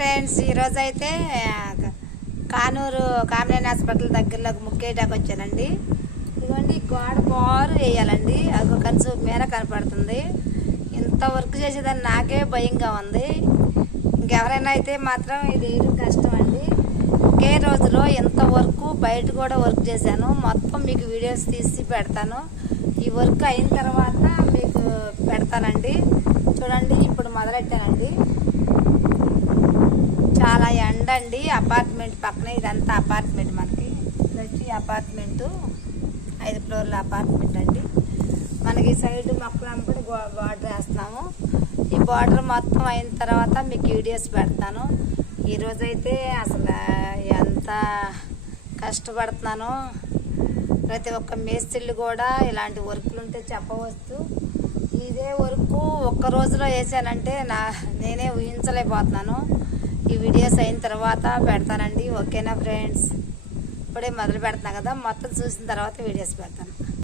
Friends, ఈరోజైతే Kanuru Kamineni hospital దగ్గరలోకి ముగ్గేటాకు వచ్చానండి. ఇదిగోండి, గోడ బారు వేయాలండి. అది కొంచెం మేర కనపడుతుంది. ఇంత వర్క్ చేసేదాన్ని నాకే భయంగా ఉంది. ఇంకెవరైనా అయితే మాత్రం ఇది వేయడం కష్టం అండి. ఒకే రోజులో ఎంత వర్క్ బయట కూడా వర్క్ చేశాను. మొత్తం మీకు వీడియోస్ తీసి పెడతాను. ఈ వర్క్ అయిన తర్వాత మీకు పెడతానండి. చూడండి, ఇప్పుడు మొదలెట్టానండి. చాలా ఎండ అండి. అపార్ట్మెంట్ పక్కన, ఇదంతా అపార్ట్మెంట్. మనకి ఇది వచ్చి అపార్ట్మెంటు, 5 ఫ్లోర్ల అపార్ట్మెంట్ అండి. మనకి సైడ్ మొక్కలు అమ్ముకుని బార్డర్ వేస్తున్నాము. ఈ బార్డర్ మొత్తం అయిన తర్వాత మీకు వీడియోస్ పెడతాను. ఈరోజైతే అసలు ఎంత కష్టపడుతున్నానో, ప్రతి ఒక్క మేస్త్రీలు కూడా ఇలాంటి వర్క్లు ఉంటే చెప్పవచ్చు. ఇదే వర్క్ ఒక్క రోజులో వేసానంటే నేనే ఊహించలేకపోతున్నాను. ఈ వీడియోస్ అయిన తర్వాత పెడతానండి. ఓకేనా ఫ్రెండ్స్? ఇప్పుడే మొదలు పెడతాను కదా, మొత్తం చూసిన తర్వాత వీడియోస్ పెడతాను.